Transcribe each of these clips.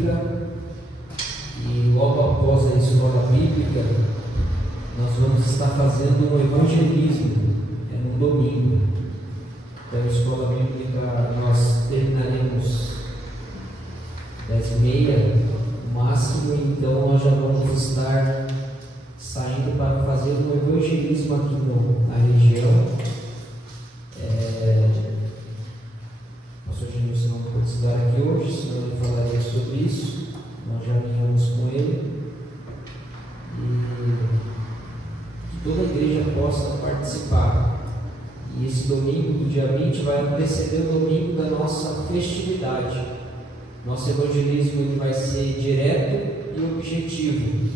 bíblica, e logo após a escola bíblica nós vamos estar fazendo um evangelismo, no domingo. Então a escola bíblica nós terminaremos 10h30 no máximo, então nós já vamos estar saindo para fazer um evangelismo aqui na região. O pastor Genilson não pode estar aqui hoje, senão ele falaria sobre isso. Nós já alinhamos com ele, e que toda a igreja possa participar. E esse domingo, do dia 20, vai anteceder o domingo da nossa festividade. Nosso evangelismo ele vai ser direto e objetivo.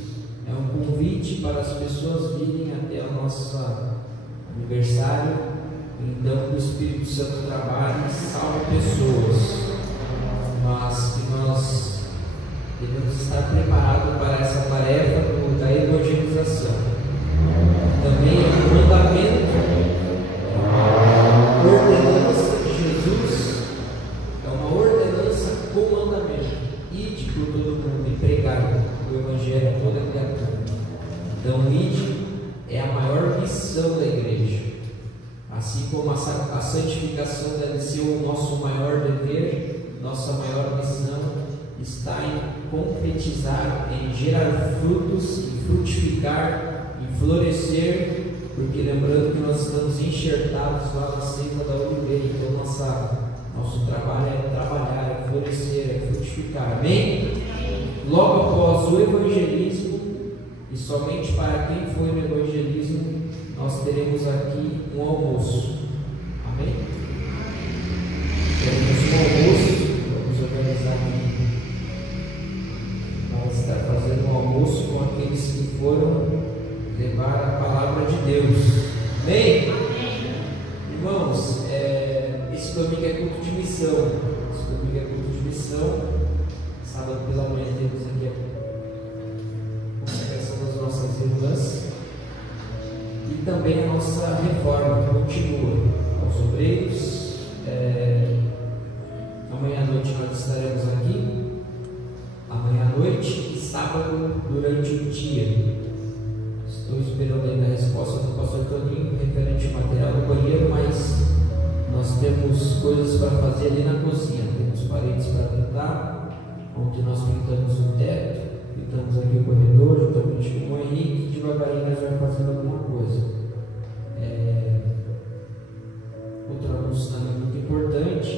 É um convite para as pessoas virem até o nosso aniversário, então que o Espírito Santo trabalhe e salve pessoas, mas que nós devemos estar preparados para essa tarefa da evangelização. Também é um mandamento, uma ordenança de Jesus, é uma ordenança com mandamento: ide por todo mundo e pregai o Evangelho a toda criatura. Então, ide é a maior missão da igreja. Assim como a santificação deve ser o nosso maior dever, nossa maior missão está em concretizar, em gerar frutos, em frutificar, em florescer, porque lembrando que nós estamos enxertados lá na seiva da oliveira, então nosso trabalho é trabalhar, é florescer, é frutificar. Amém? Logo após o evangelismo, e somente para quem foi no evangelismo, nós teremos aqui um almoço. Amém? Teremos um almoço, vamos organizar aqui. Vamos estar fazendo um almoço com aqueles que foram levar a palavra de Deus. Amém? Irmãos, esse domingo é culto de missão. Esse domingo é culto de missão. Sábado pela manhã temos aqui a consagração das nossas irmãs. E também a nossa reforma que continua aos obreiros. Amanhã à noite nós estaremos aqui. Amanhã à noite e sábado durante o dia. Estou esperando ainda a resposta do pastor Toninho referente ao material do banheiro, mas nós temos coisas para fazer ali na cozinha. Temos paredes para pintar. Ontem nós pintamos o teto, pintamos aqui o corredor, juntamente com o Henrique. Devagarinho nós vamos fazendo alguma coisa. Outro anúncio também muito importante: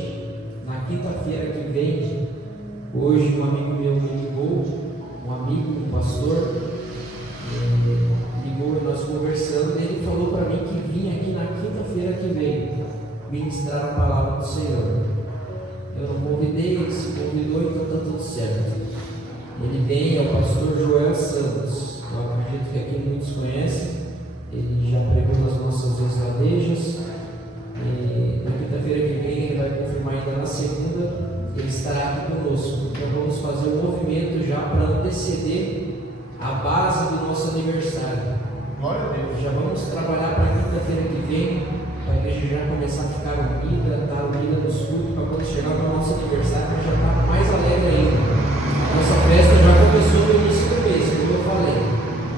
na quinta-feira que vem, hoje um amigo meu me ligou, um pastor, ligou e nós conversando, e ele falou para mim que vinha aqui na quinta-feira que vem ministrar a palavra do Senhor. Eu não convidei, ele se convidou, então está tudo certo. Ele vem, é o pastor Joel Santos. Eu acredito que aqui muitos conhecem. Ele já pregou nas nossas estratégias. E na quinta-feira que vem, ele vai confirmar ainda na segunda, ele estará aqui conosco. Então vamos fazer um movimento já para anteceder a base do nosso aniversário. Glória a Deus. Já vamos trabalhar para a quinta-feira que vem, para a igreja já começar a ficar unida nos cultos, para quando chegar no nosso aniversário já estar mais alegre ainda. Nossa festa já começou no início do mês, como eu falei.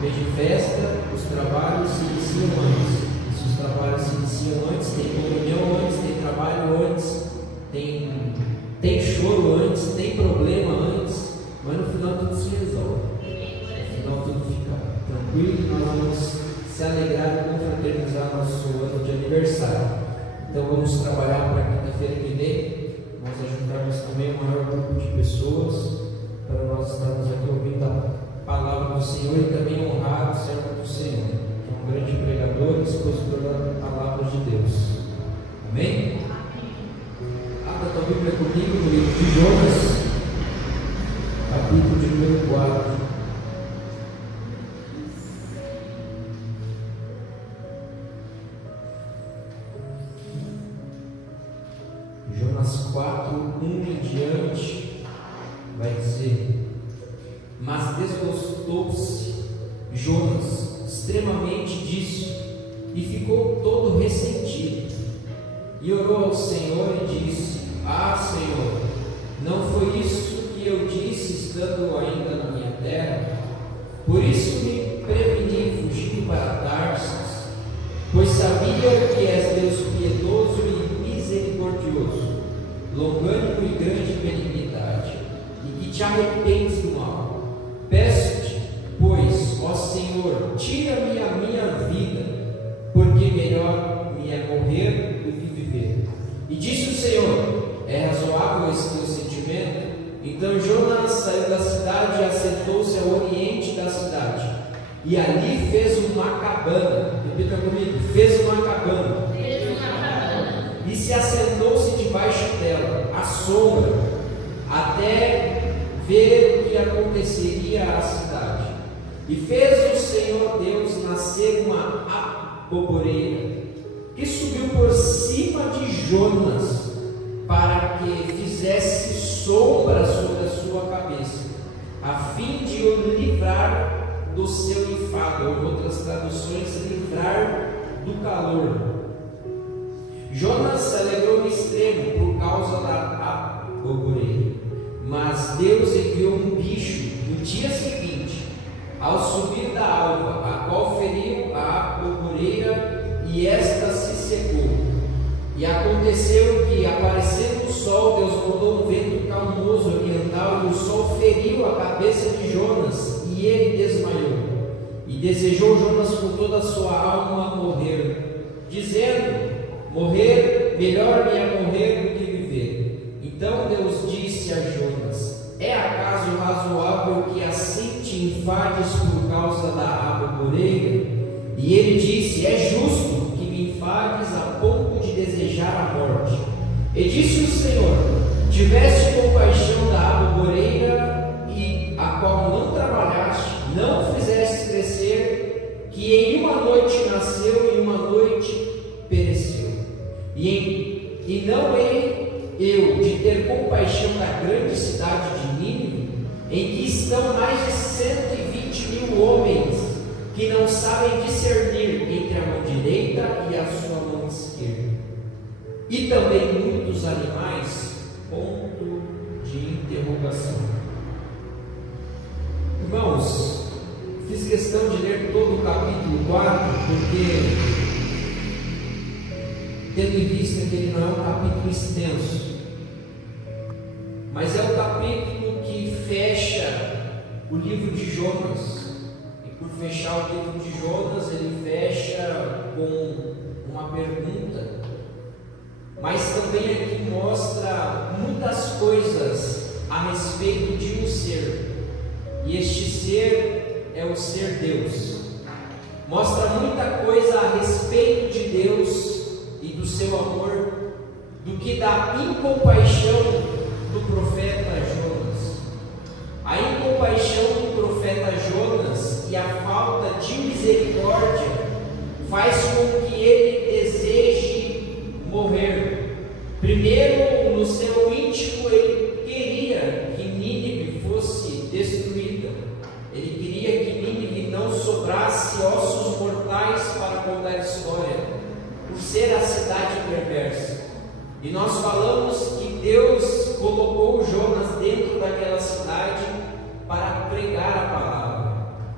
Mês de festa, os trabalhos se iniciam antes. E se os trabalhos se iniciam antes, tem comunhão antes, tem trabalho antes, tem choro antes, tem problema antes, mas no final tudo se resolve. No final tudo fica tranquilo e nós vamos se alegrar e confraternizar nosso ano de aniversário. Então vamos trabalhar para a quinta-feira que vem, nós ajuntarmos também o maior grupo de pessoas, para nós estarmos aqui ouvindo a palavra do Senhor e também honrar o servo do Senhor, que é um grande pregador e expositor da palavra de Deus. Amém? Abra tua Bíblia comigo no livro de Jonas, capítulo de número 4. Jonas 4, 1 em diante, vai dizer: mas desgostou-se Jonas extremamente disso e ficou todo ressentido, e orou ao Senhor e disse: ah, Senhor, não foi isso que eu disse estando ainda na minha terra. Por isso me preveni fugindo para Tarsis, pois sabia que és Deus piedoso e misericordioso, longânimo e grande benignidade, e que te arrependes do mal. Peço-te, pois, ó Senhor, tira-me a minha vida, porque melhor me é morrer do que viver. E disse o Senhor: é razoável esse teu sentimento? Então Jonas saiu da cidade e assentou-se ao oriente da cidade, e ali fez uma cabana. Repita comigo: fez uma cabana. E se assentou-se debaixo dela, à sombra, até ver o que aconteceria à cidade. E fez o Senhor Deus nascer uma aboboreira, que subiu por cima de Jonas, para que fizesse sombra sobre a sua cabeça, a fim de o livrar do seu enfado, ou em outras traduções, livrar do calor. Jonas se alegrou no extremo por causa da aboboreira, mas Deus enviou um bicho no dia seguinte, ao subir da alva, a qual feriu a aboboreira, e esta se secou. E aconteceu que, aparecendo o sol, Deus mandou um vento calmoso oriental, e o sol feriu a cabeça de Jonas, e ele desmaiou. E desejou Jonas com toda a sua alma morrer, dizendo: melhor me é morrer do que viver. Então Deus disse a Jonas: é acaso razoável que assim te enfades por causa da aboboreira? E ele disse: é justo que me enfades a ponto de desejar a morte. E disse o Senhor: tiveste compaixão da aboboreira, e a qual não trabalhaste, não fizeste crescer, que em uma noite nasceu e uma noite pereceu. E não hei eu de ter compaixão da grande cidade de Nínive, em que estão mais de 120.000 homens, que não sabem discernir entre a mão direita e a sua mão esquerda, e também muitos animais? Ponto de interrogação. Irmãos, fiz questão de ler todo o capítulo 4, porque, tendo em vista que ele não é um capítulo extenso, mas é o capítulo que fecha o livro de Jonas. E por fechar o livro de Jonas, ele fecha com uma pergunta, mas também aqui mostra muitas coisas a respeito de um ser, e este ser é o ser Deus. Mostra muita coisa a respeito de Deus e do seu amor, do que da incompaixão do profeta Jonas. A incompaixão do profeta Jonas e a falta de misericórdia faz com que ele deseje morrer. Primeiro, no seu íntimo, ele queria que Nínive fosse destruída. Ele queria que Nínive não sobrasse ossos mortais para contar a história, por ser a cidade perversa. E nós falamos que Deus colocou Jonas dentro daquela cidade para pregar a palavra.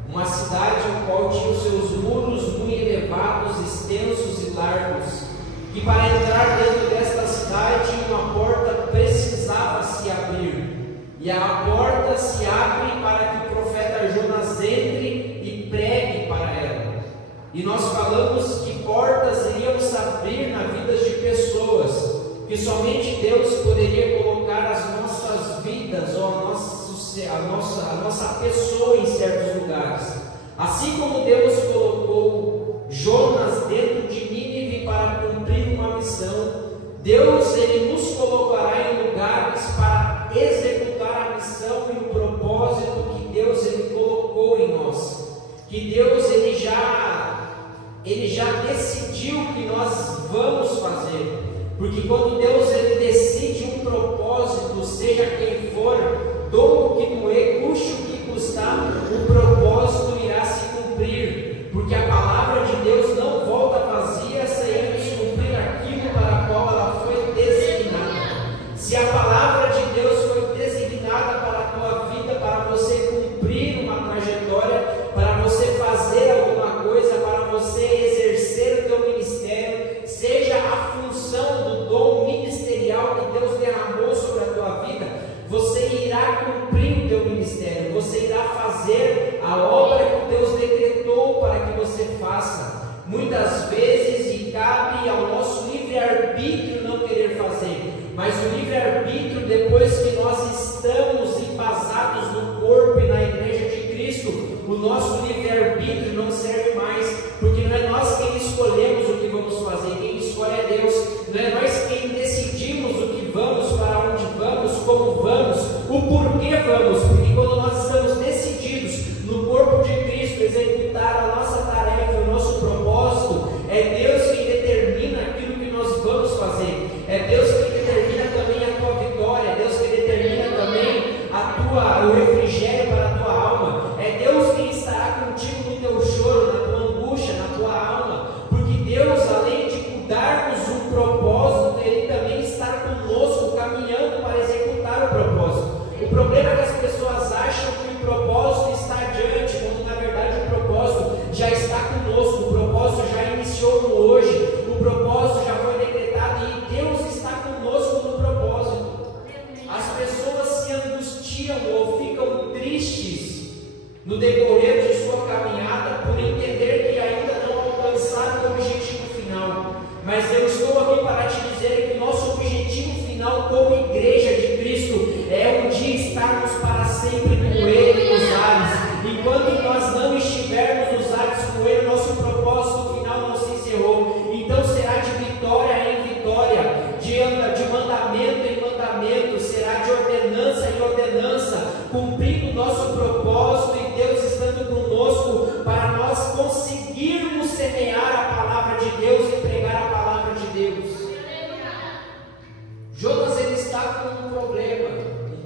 Uma cidade a qual tinha os seus muros muito elevados, extensos e largos, que para entrar dentro desta cidade uma porta precisava se abrir, e a porta se abre para que o profeta Jonas entre e pregue para ela. E nós falamos que portas iriam se abrir na vida de pessoas, que somente Deus poderia colocar as nossas vidas, ou a nossa pessoa em certos lugares. Assim como Deus colocou Jonas dentro de Nínive para cumprir uma missão, Deus ele nos colocará em lugares para executar a missão e o propósito que Deus ele colocou em nós. Que Deus ele já decidiu que nós vamos fazer. Porque quando Deus ele decide um propósito, seja quem for, doa o que doer, custe o que custar, o propósito irá se cumprir. Porque a palavra de Deus não volta vazia sem antes cumprir aquilo para o qual ela foi designada. Se a palavra de Deus foi designada para muitas vezes, e cabe ao nosso livre-arbítrio não querer fazer, mas o livre-arbítrio, depois que nós estamos embasados no corpo e na igreja de Cristo, o nosso livre-arbítrio não serve mais, porque não é nós quem escolhemos o que vamos fazer, quem escolhe é Deus, não é nós quem decidimos o que vamos, para onde vamos, como vamos, o porquê vamos, porque quando nós estamos decididos no corpo de Cristo executar a nossa tarefa, o nosso propósito, é Deus quem determina aquilo que nós vamos fazer, é Deus quem determina também a tua vitória, é Deus quem determina também o refrigério para a tua alma, é Deus quem estará contigo no teu choro, na tua angústia, na tua alma, porque Deus, além de dar-nos um propósito, Ele também está conosco, caminhando para executar o propósito. O problema é que as pessoas acham que o propósito está adiante, quando na verdade o propósito já está conosco, o propósito já iniciou no hoje, o propósito já foi decretado e Deus está conosco no propósito. As pessoas se angustiam ou ficam tristes no decorrer de sua caminhada por entender que ainda não alcançaram o objetivo final. Mas eu estou aqui para te dizer que o nosso objetivo final como igreja de Cristo é um dia estarmos para sempre com Ele nos ares. Enquanto nós não estivermos nos ares com Ele, nosso propósito final não se encerrou. Então será de vitória em vitória, de mandamento em mandamento, será de ordenança em ordenança, cumprindo o nosso propósito e Deus estando conosco para nós conseguirmos semear a palavra de Deus e pregar a palavra de Deus. Jonas, ele está com um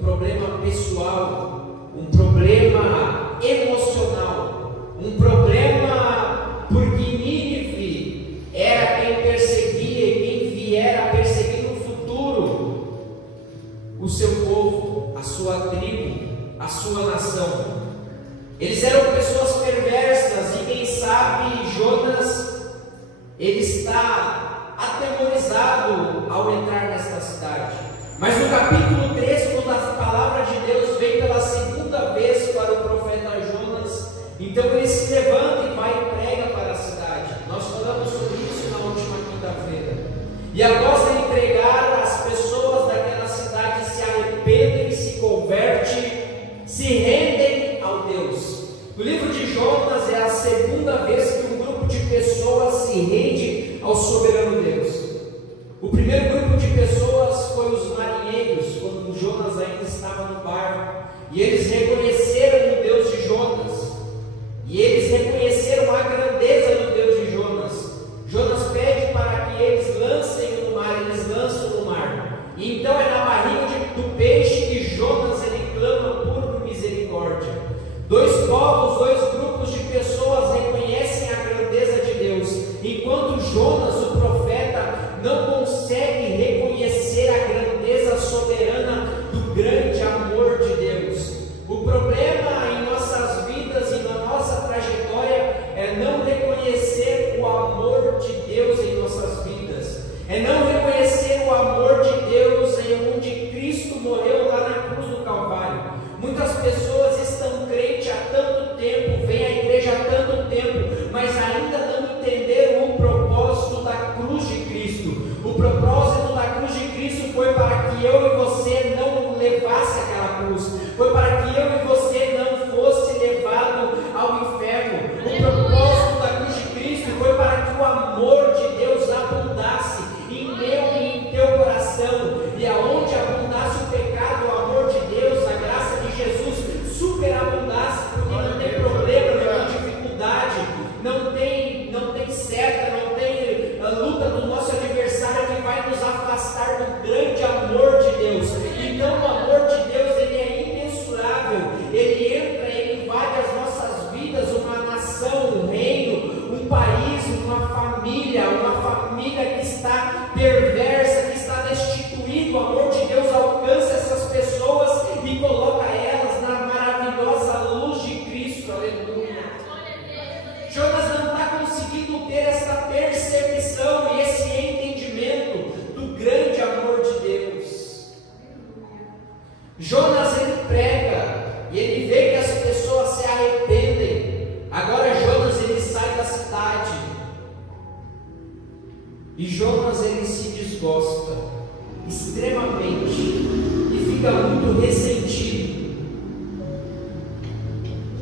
problema pessoal, um problema emocional, um problema porque Nínive era quem perseguia e quem viera a perseguir no futuro o seu povo, a sua tribo, a sua nação. Eles eram pessoas perversas e quem sabe Jonas, ele está atemorizado ao entrar nesta cidade. Mas no capítulo 3, quando a palavra de Deus vem pela segunda vez para o profeta Jonas, então ele se levanta e vai e prega para a cidade. Nós falamos sobre isso na última quinta-feira. E após ele pregar, as pessoas daquela cidade se arrependem, se convertem, se rendem ao Deus. O livro de Jonas é a segunda vez que um grupo de pessoas se rende ao soberano Deus. O primeiro grupo de pessoas foi os marinheiros, quando Jonas ainda estava no barco, e eles reconheceram o Deus de Jonas, e eles reconheceram a grandeza do Deus de Jonas. Jonas pede para que eles lancem no mar, eles lançam no mar, e então é na barriga do peixe que Jonas ele clama por misericórdia. Dois povos, dois grupos de pessoas reconhecem a grandeza de Deus, enquanto Jonas, o profeta, não consegue reconhecer a grandeza soberana do grande amor de Deus. O problema em nossas vidas e na nossa trajetória é não reconhecer o amor de Deus em nossas vidas, é não reconhecer o amor de Deus em onde Cristo morreu lá na cruz do Calvário. Muitas pessoas estão crentes há tanto tempo, vêm à igreja há tanto tempo, mas ainda não entenderam o propósito da cruz de Cristo. O propósito da cruz de Cristo foi para que eu e você não levasse aquela cruz, foi para que eu e você não fosse levado ao inferno. O propósito da cruz de Cristo foi para que o amor de Deus abundasse em meu e em teu coração, e aonde abundasse o pecado, o amor de Deus, a graça de Jesus superabundasse, porque não tem problema, não tem dificuldade, não tem seta, não tem a luta do nosso adversário que vai nos afastar do grande amor de Deus. Então o amor de Deus ele é imensurável, ele entra, ele invade as nossas vidas, uma nação, um reino, um país, uma família que está perversa, que está destituída. O amor de Deus alcança essas pessoas e coloca elas na maravilhosa luz de Cristo. Aleluia. Jonas não está conseguindo ter essa percepção e esse entendimento do grande amor de Deus. Jonas ele prega e ele vê que as pessoas se arrependem. Agora Jonas ele sai da cidade E Jonas, ele se desgosta extremamente e fica muito ressentido.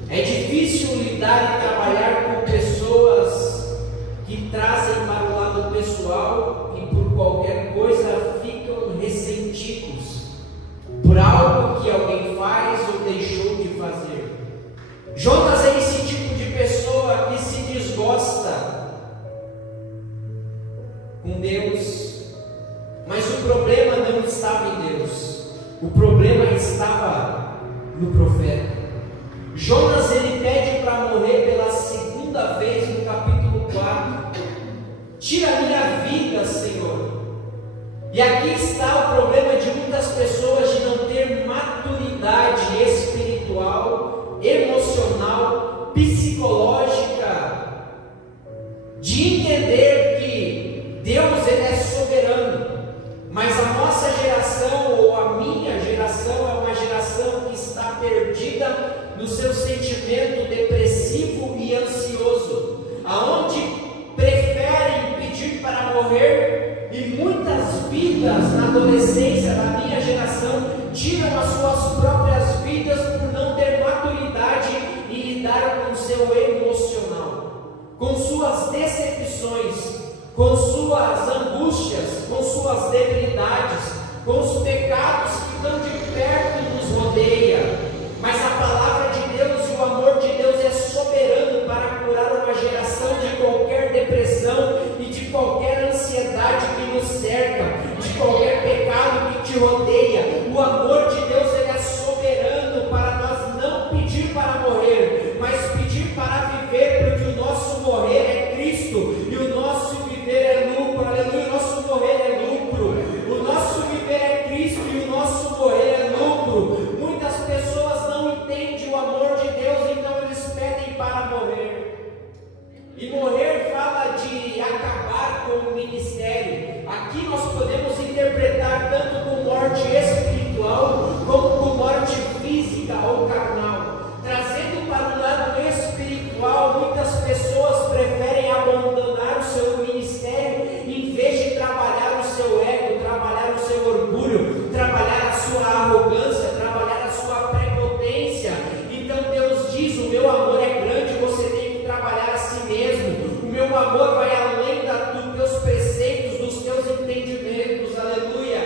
É difícil lidar e trabalhar com pessoas que trazem para o lado pessoal e por qualquer coisa ficam ressentidos por algo que alguém faz ou deixou de fazer. Jonas é esse tipo de pessoa que se desgosta com Deus, mas o problema não estava em Deus, o problema estava no profeta. Jonas, ele pede para morrer pela segunda vez no capítulo 4. Tira a minha vida, Senhor. E aqui está o problema de muitas pessoas de não ter maturidade espiritual, emocional, psicológica, de entender que Deus, ele é soberano, mas a nossa geração ou a minha geração é uma geração que está perdida no seu sentimento depressivo e ansioso, aonde preferem pedir para morrer, e muitas vidas na adolescência da minha geração tiram as suas próprias vidas por não ter maturidade e lidar com o seu emocional, com suas decepções, com suas angústias, com suas debilidades, com os pecados que tão de perto nos rodeia. Mas a palavra de Deus e o amor de Deus é soberano para curar uma geração de qualquer depressão e de qualquer ansiedade que nos cerca, de qualquer pecado que te rodeia. O amor de Deus, ele é soberano para nós não pedir para morrer, mas pedir para viver, porque o nosso morrer é Cristo e o nosso viver é lucro. Aleluia, o nosso morrer é lucro. O nosso viver é Cristo e o nosso morrer é lucro. Muitas pessoas não entendem o amor de Deus, então eles pedem para morrer. E morrer fala de acabar com o ministério. Aqui nós podemos interpretar tanto com morte espiritual como com morte física ou carnal. Trazendo para o lado espiritual, muitas pessoas preferem abandonar o seu ministério em vez de trabalhar o seu ego, trabalhar o seu orgulho, trabalhar a sua arrogância, trabalhar a sua prepotência. Então Deus diz: o meu amor é grande, você tem que trabalhar a si mesmo. O meu amor vai além dos teus preceitos, dos teus entendimentos. Aleluia.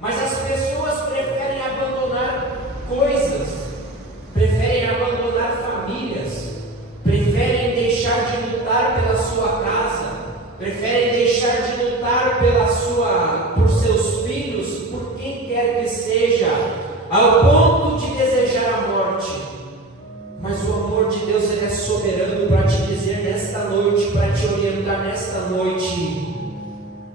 Mas as pessoas preferem abandonar coisas, preferem abandonar famílias, preferem deixar de lutar pela sua casa, preferem deixar de lutar por seus filhos, por quem quer que seja, ao ponto de desejar a morte. Mas o amor de Deus, ele é soberano para te dizer nesta noite, para te orientar nesta noite: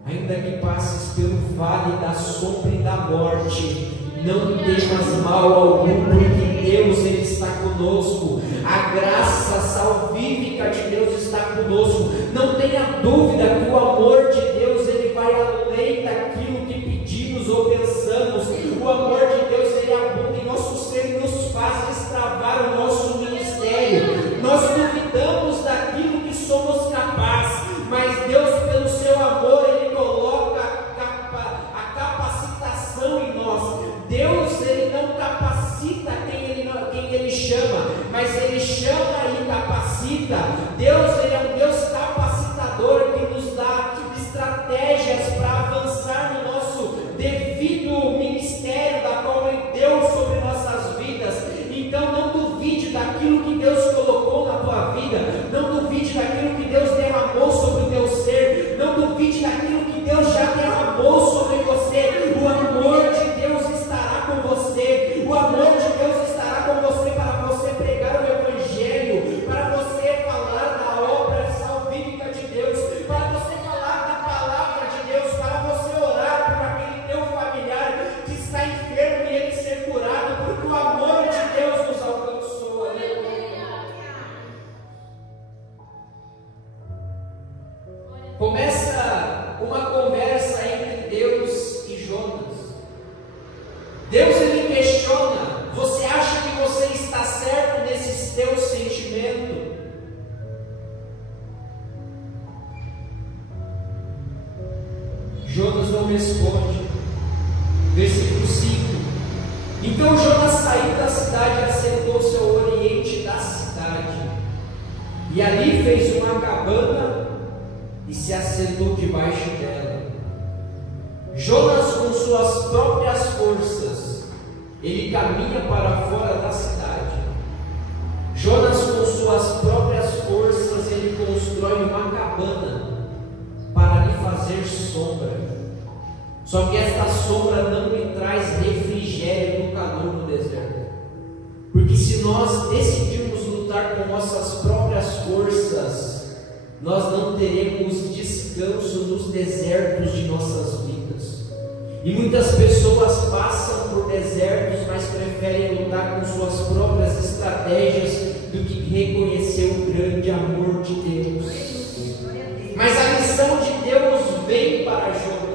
ainda que passes pelo vale da sombra e da morte, não temas mal algum, porque Deus, ele está conosco. A graça salvífica de Deus está conosco. Não tenha dúvida que o amor de Deus, ele vai além daquilo que pedimos ou pensamos. O amor de Deus, ele abunda em nosso ser e nos faz destravar o nosso ministério. Nós duvidamos daquilo que somos capazes, mas Deus, pelo seu amor, ele coloca a capacitação em nós. Deus, ele não capacita quem ele chama, mas ele chama e capacita. Deus, ele é um Deus capacitador que nos dá estratégias para avançar no nosso devido ministério da qual ele deu sobre nossas vidas. Então não duvide daquilo que Deus colocou na tua vida, não duvide daquilo que Deus derramou sobre o teu ser, não duvide daquilo que Deus já derramou sobre você. O amor de Deus estará com você, o amor de Deus estará com você para você pregar o Evangelho, para você falar da obra responde. Versículo 5: Então Jonas saiu da cidade e assentou-se ao oriente da cidade, e ali fez uma cabana e se assentou debaixo dela. Jonas, com suas próprias forças, ele caminha para fora da cidade. Jonas, com suas próprias forças, ele constrói uma cabana para lhe fazer sombra. Só que esta sombra não lhe traz refrigério no calor do deserto. Porque se nós decidirmos lutar com nossas próprias forças, nós não teremos descanso nos desertos de nossas vidas. E muitas pessoas passam por desertos, mas preferem lutar com suas próprias estratégias do que reconhecer o grande amor de Deus. Mas a missão de Deus vem para Jonas.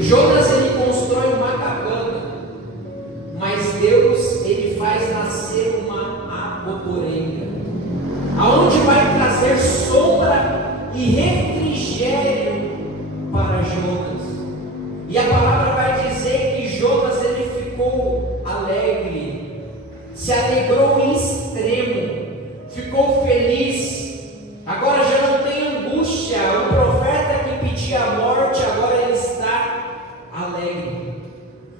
Jonas, ele constrói uma cabana, mas Deus, ele faz nascer uma aboboreira, aonde vai trazer sombra e refrigério para Jonas. E a palavra vai dizer que Jonas, ele ficou alegre, se alegrou em extremo, ficou feliz. Agora já não tem angústia. O profeta que pedia a morte, agora ele está alegre,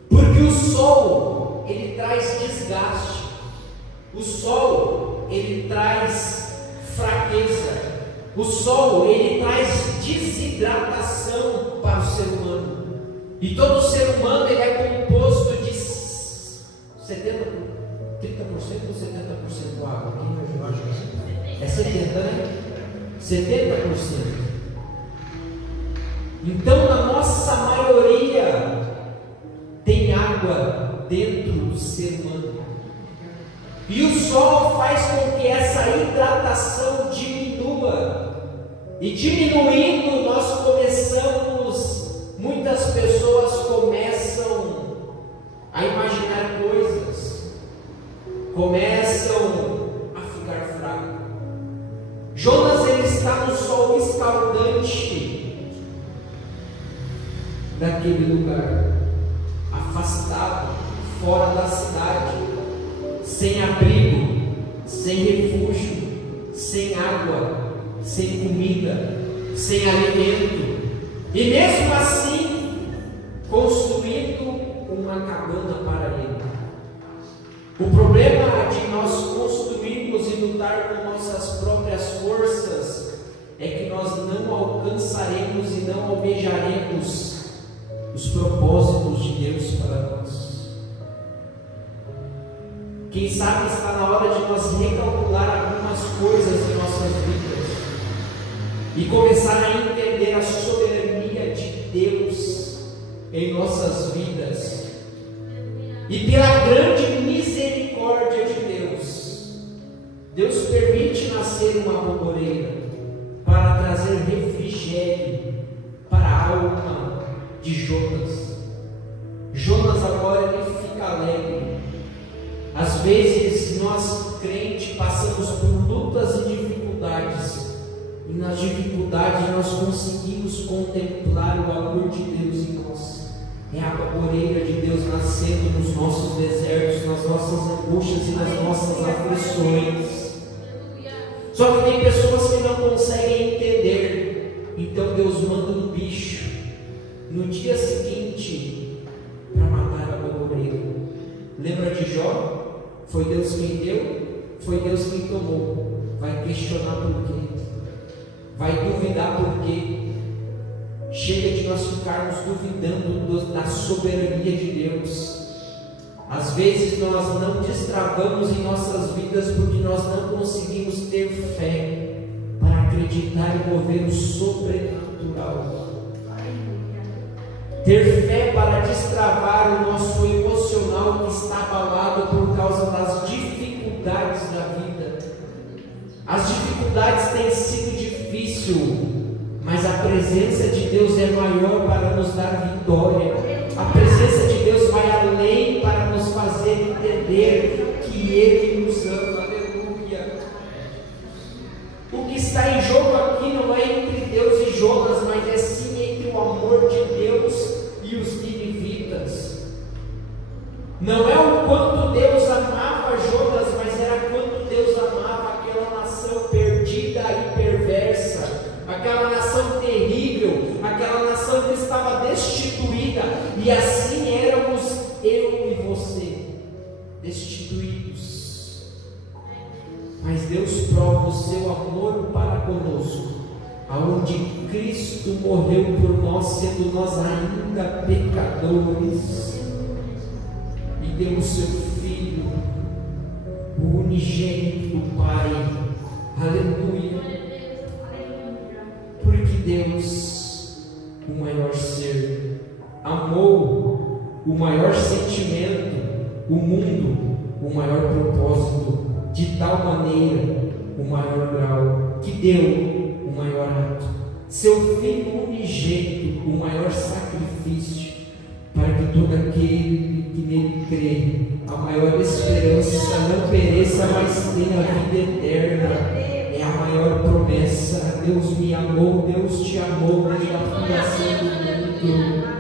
porque o sol, ele traz desgaste, o sol, ele traz fraqueza, o sol, ele traz desidratação para o ser humano. E todo ser humano, ele é composto de 30% ou 70% água? É 70%, né? 70%. Então, na nossa maioria, tem água dentro do ser humano. E o sol faz com que essa hidratação diminua. E diminuindo, nós muitas pessoas começam a imaginar coisas, começam a ficar fracos. Jonas, ele está no sol escaldante daquele lugar, afastado, fora da cidade, sem abrigo, sem refúgio, sem água, sem comida, sem alimento, e mesmo assim construindo uma cabana para ele. O problema de nós construirmos e lutar com nossas próprias forças é que nós não alcançaremos e não almejaremos os propósitos de Deus para nós. Quem sabe está na hora de nós recalcular algumas coisas em nossas vidas e começar a entender a soberania de Deus em nossas vidas. E pela grande misericórdia de Deus, Deus permite nascer uma aboboreira para trazer refrigério para a alma de Jonas. Jonas agora ele fica alegre. Às vezes nós crentes passamos por lutas e dificuldades, e nas dificuldades nós conseguimos contemplar o amor de Deus em nós. É a aboboreira de Deus nascendo nos nossos desertos, nas nossas angústias e nas nossas aflições. Só que tem pessoas que não conseguem entender. Então Deus manda um bicho no dia seguinte para matar a aboboreira. Lembra de Jó? Foi Deus quem deu, foi Deus quem tomou. Vai questionar por quê, vai duvidar por quê. Chega de nós ficarmos duvidando da soberania de Deus. Às vezes nós não destravamos em nossas vidas porque nós não conseguimos ter fé para acreditar e mover o sobrenatural. Ter fé para destravar o nosso emocional que está abalado por causa das dificuldades da vida. As dificuldades têm sido difíceis, mas a presença de Deus é maior para nos dar vitória. A presença de Deus vai além para nos fazer entender que Ele nos ama. Aleluia. O que está em jogo aqui não é entre Deus e Jonas, mas é sim entre o amor destituídos. Mas Deus prova o seu amor para conosco, aonde Cristo morreu por nós, sendo nós ainda pecadores, e deu o seu Filho, o unigênito do Pai. Aleluia. Porque Deus, o maior ser, amou o maior sentimento, o mundo, o maior propósito, de tal maneira, o maior grau, que deu o maior ato, seu Filho unigênito, o maior sacrifício, para que todo aquele que nele crê, a maior esperança, não pereça, mas tenha a vida eterna. É a maior promessa. Deus me amou, Deus te amou desde a fundação do mundo.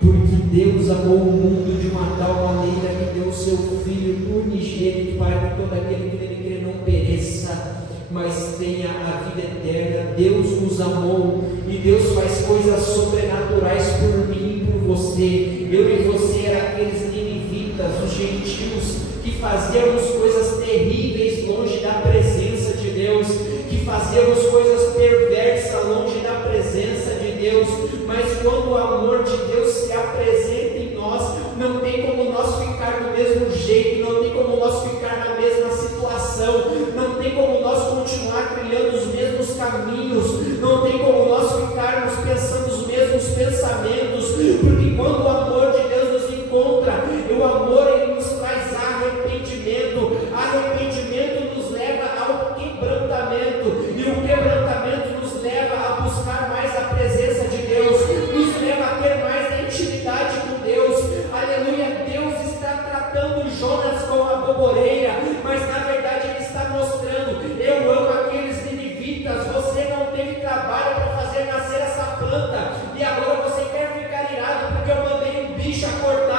Porque Deus amou o mundo de uma tal maneira que deu o seu Filho unigênito, para que todo aquele que nele crê não pereça, mas tenha a vida eterna. Deus nos amou, e Deus faz coisas sobrenaturais por mim e por você. Eu e você eram aqueles ninivitas, os gentios, que fazíamos coisas terríveis longe da presença de Deus, que fazíamos coisas perversas longe da presença de Deus. Mas quando o amor de Deus se apresenta em nós, não tem como nós ficar do mesmo jeito, não tem como nós ficar na mesma situação, não tem como nós continuar trilhando os mesmos caminhos, não tem como nós ficarmos pensando os mesmos pensamentos, porque quando o amor de Deus nos encontra, o amor ele nos traz arrependimento, arrependimento nos leva ao quebrantamento, e o quebrantamento nos leva a buscar mais a presença de Deus, nos leva a ter mais intimidade com Deus. Aleluia. Deus está tratando Jonas com a boboreira, mas na verdade ele está mostrando: eu amo aqueles ninivitas, você não teve trabalho para fazer nascer essa planta, e agora você quer ficar irado porque eu mandei um bicho a cortar.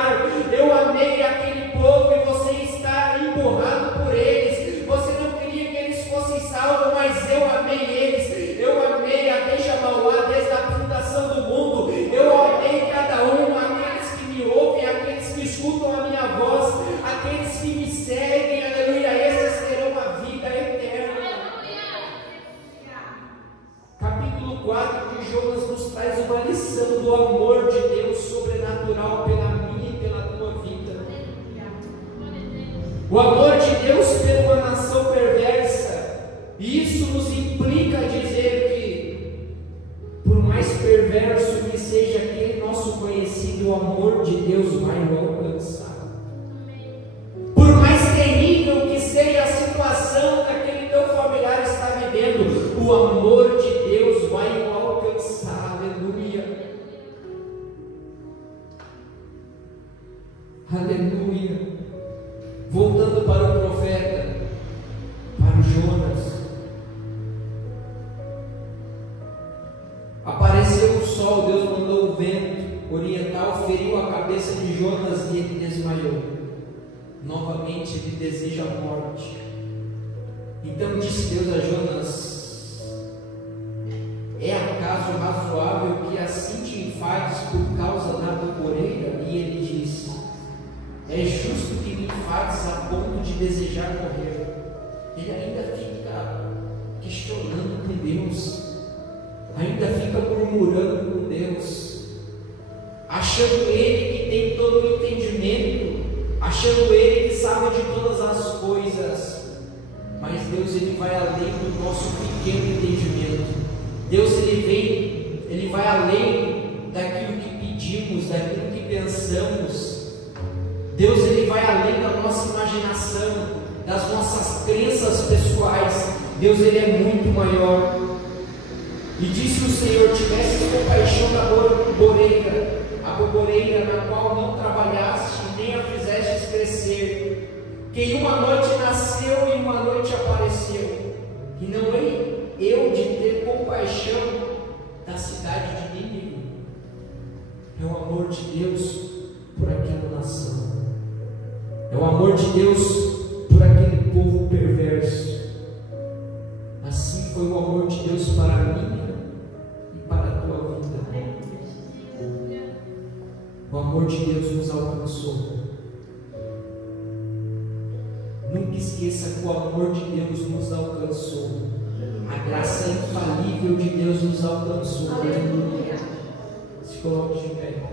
Eu amei aquele povo e você está emburrado por eles. Você não queria que eles fossem salvos, mas eu amei eles. Eu amei a Benjamauá desde a fundação do mundo. Eu amei cada um, aqueles que me ouvem, aqueles que escutam a minha voz, aqueles que me seguem. Aleluia. Esses terão a vida eterna. Capítulo 4 de Jonas nos traz uma lição do amor de Deus sobrenatural pela minha e pela tua vida. O amor de Deus por uma nação perversa. E isso nos implica a dizer que, por mais perverso que seja aquele nosso conhecido, o amor de Deus vai o alcançar. Por mais terrível que seja a situação que aquele teu familiar está vivendo, o amor de Deus vai o alcançar. Aleluia. Aleluia. Voltando para o profeta, para o Jonas, apareceu o sol, Deus mandou o vento oriental, feriu a cabeça de Jonas e ele desmaiou. Novamente ele deseja a morte. Então disse Deus a Jonas: é acaso razoável que assim te enfades por causa da boboreira? E ele disse: é justo que me enfades a ponto de desejar morrer. Ele ainda fica questionando com Deus, ainda fica murmurando com Deus, achando ele que tem todo o entendimento, achando ele que sabe de todas as coisas. Mas Deus, ele vai além do nosso pequeno entendimento. Deus, ele vai além daquilo que pedimos, daquilo que pensamos. Deus, ele vai além da nossa imaginação, das nossas crenças pessoais. Deus, ele é muito maior. E disse o Senhor: tivesse compaixão da boboreira, a boboreira na qual não trabalhaste, nem a fizestes crescer, que em uma noite nasceu e uma noite apareceu. E não hei eu de ter compaixão da cidade de Nínive. É o amor de Deus por aquela nação. É o amor de Deus por aquele povo perverso. Assim foi o amor de Deus para a minha e para a tua vida. O amor de Deus nos alcançou. Nunca esqueça que o amor de Deus nos alcançou. A graça infalível de Deus nos alcançou. Aleluia. Se coloque de pé.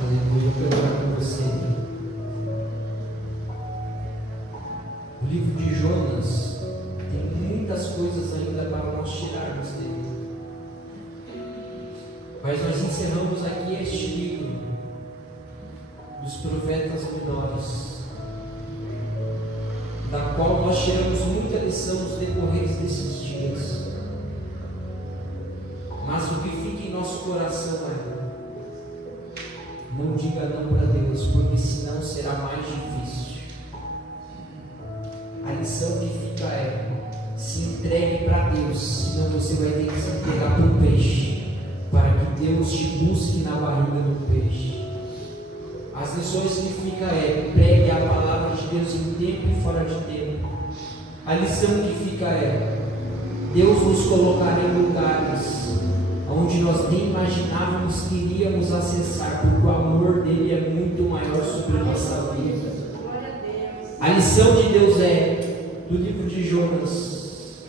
Aleluia, eu quero orar com você. O livro de Jonas tem muitas coisas ainda para nós tirarmos dele. Mas nós encerramos aqui este livro dos profetas menores, da qual nós tiramos muita lição nos decorreres desses dias. Mas o que fica em nosso coração é: não diga não para Deus, porque senão será mais difícil. A lição que fica é: se entregue para Deus, senão você vai ter que se entregar para o peixe, para que Deus te busque na barriga do peixe. As lições que fica é: pregue a palavra de Deus em tempo e fora de tempo. A lição que fica é: Deus nos colocará em lugares onde nós nem imaginávamos que iríamos acessar, porque o amor dele é muito maior sobre a nossa vida. A lição de Deus é, do livro de Jonas: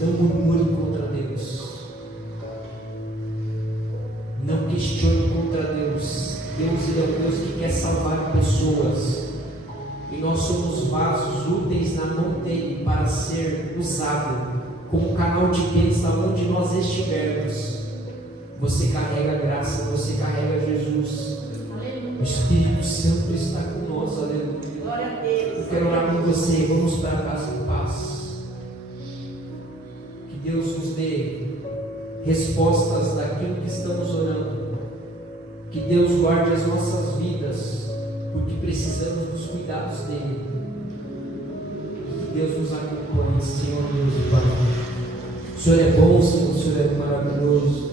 não murmure contra Deus, não questione contra Deus. Deus, ele é um Deus que quer salvar pessoas, e nós somos vasos úteis na mão dele para ser usado como canal de bênção onde nós estivermos. Você carrega graça, você carrega Jesus. Aleluia. O Espírito Santo está com nós, aleluia. Glória a Deus. Eu quero orar com você, vamos para casa em paz. Que Deus nos dê respostas daquilo que estamos orando. Que Deus guarde as nossas vidas, porque precisamos dos cuidados dele. Que Deus nos acompanhe, Senhor Deus e Pai. O Senhor é bom, Senhor, o Senhor é maravilhoso.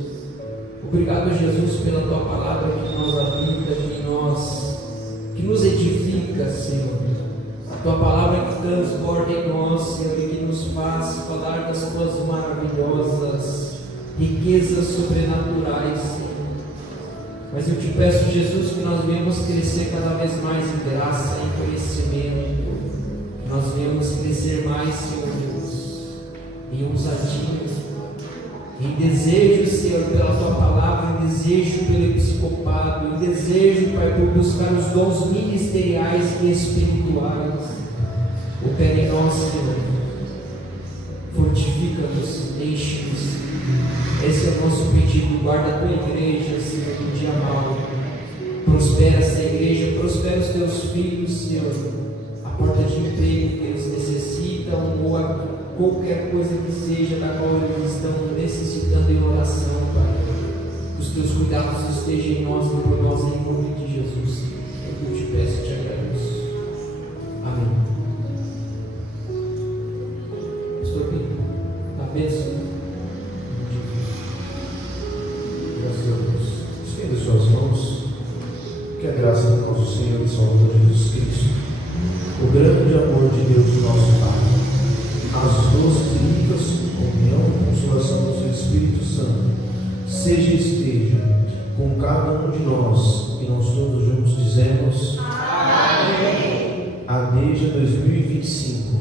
Obrigado, Jesus, pela Tua palavra que nos habita, que nos edifica, Senhor. A Tua palavra que transborda em nós, Senhor, e que nos faz falar das Tuas maravilhosas riquezas sobrenaturais, Senhor. Mas eu te peço, Jesus, que nós venhamos crescer cada vez mais em graça, em conhecimento. Que nós venhamos crescer mais, Senhor Deus, em ousadia, em desejo, Senhor, pela Tua palavra, em desejo pelo episcopado, em desejo, Pai, por buscar os dons ministeriais e espirituais. Opera em nós, Senhor. Fortifica-nos, enche-nos. Esse é o nosso pedido. Guarda a Tua igreja, Senhor, do dia mau. Prospera essa igreja, prospera os Teus filhos, Senhor. A porta de emprego que eles necessitam, ou qualquer coisa que seja da qual eles estão necessitando em oração, Pai. Os Teus cuidados estejam em nós e por nós, em nome de Jesus. Eu te peço e te agradeço. Amém. Pastor Pedro, a bênção. Graças a Deus. Estende suas mãos. Que a graça do nosso Senhor e Salvador Jesus Cristo, o grande amor de Deus, nosso Pai, as doces e ricas comunhão e consolação do seu Espírito Santo, seja e esteja com cada um de nós, e nós todos juntos dizemos: Amém. Adeja 2025.